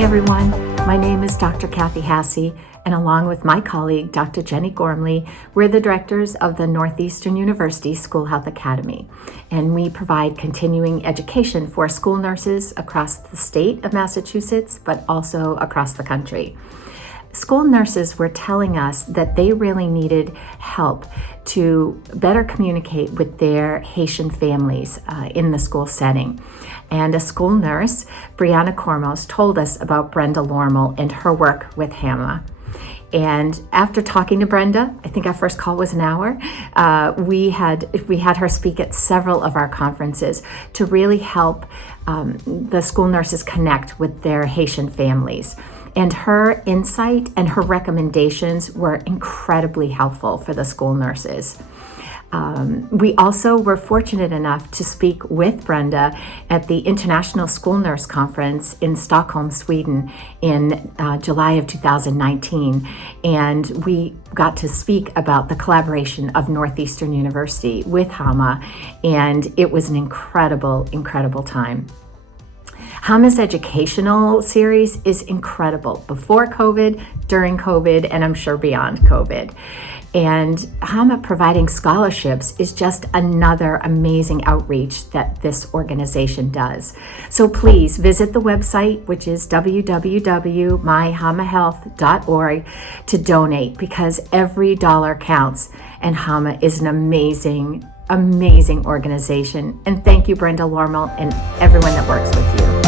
Hi everyone, my name is Dr. Kathy Hassey, and along with my colleague, Dr. Jenny Gormley, we're the directors of the Northeastern University School Health Academy, and we provide continuing education for school nurses across the state of Massachusetts, but also across the country. School nurses were telling us that they really needed help to better communicate with their Haitian families in the school setting. And a school nurse, Brianna Cormos, told us about Brenda Lormel and her work with HAMA. And after talking to Brenda, I think our first call was an hour, we had her speak at several of our conferences to really help the school nurses connect with their Haitian families. And her insight and her recommendations were incredibly helpful for the school nurses. We also were fortunate enough to speak with Brenda at the International School Nurse Conference in Stockholm, Sweden in July of 2019. And we got to speak about the collaboration of Northeastern University with HAMA, and it was an incredible, incredible time. HAMA'S educational series is incredible, before COVID, during COVID, and I'm sure beyond COVID. And HAMA providing scholarships is just another amazing outreach that this organization does. So please visit the website, which is www.myhamahealth.org, to donate, because every dollar counts, and HAMA is an amazing organization. And thank you, Brenda Lormel, and everyone that works with you.